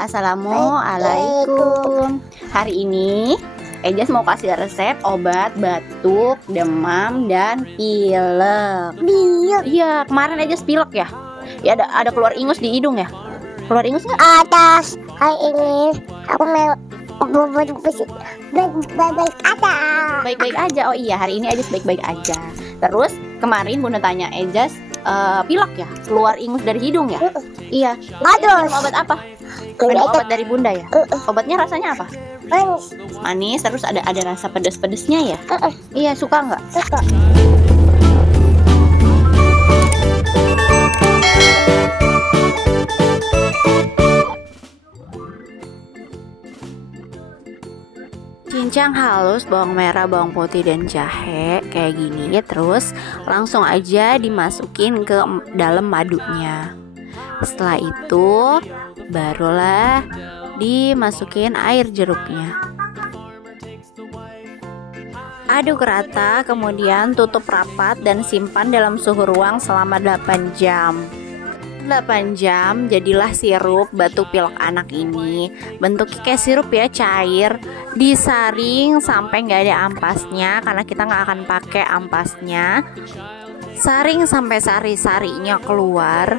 Assalamualaikum. Hari ini Ejas mau kasih resep obat batuk, demam, dan pilek. Iya, kemarin Ejas pilek ya. Ya ada keluar ingus di hidung ya. Keluar ingus nggak? Atas hari ini aku mau baik-baik aja. Baik-baik aja. Oh iya, hari ini Ejas baik-baik aja. Terus kemarin Bunda tanya Ejas pilek ya, keluar ingus dari hidung ya. Iya. Aduh. Minum obat apa? Ada obat dari Bunda ya. Obatnya rasanya apa? Manis. Manis, terus ada rasa pedas-pedasnya ya. Iya, suka nggak? Suka. Cincang halus bawang merah, bawang putih, dan jahe kayak gini. Terus langsung aja dimasukin ke dalam madunya. Setelah itu barulah dimasukin air jeruknya. Aduk rata, kemudian tutup rapat dan simpan dalam suhu ruang selama 8 jam. 8 jam jadilah sirup batuk pilek anak ini. Bentuknya kayak sirup ya, cair. Disaring sampai nggak ada ampasnya, karena kita nggak akan pakai ampasnya. Saring sampai sari-sarinya keluar.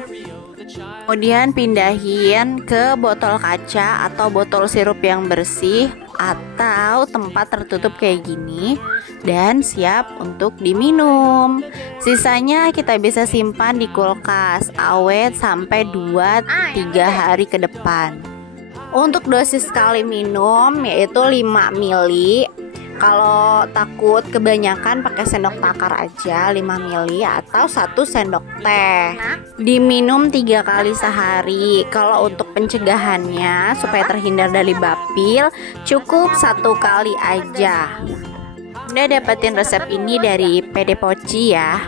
Kemudian pindahin ke botol kaca atau botol sirup yang bersih atau tempat tertutup kayak gini, dan siap untuk diminum. Sisanya kita bisa simpan di kulkas awet sampai 2-3 hari ke depan. Untuk dosis sekali minum yaitu 5 ml. Kalau takut kebanyakan pakai sendok takar aja 5 ml atau 1 sendok teh. Diminum 3 kali sehari. Kalau untuk pencegahannya supaya terhindar dari bapil cukup 1 kali aja. Udah dapetin resep ini dari PD Poci ya.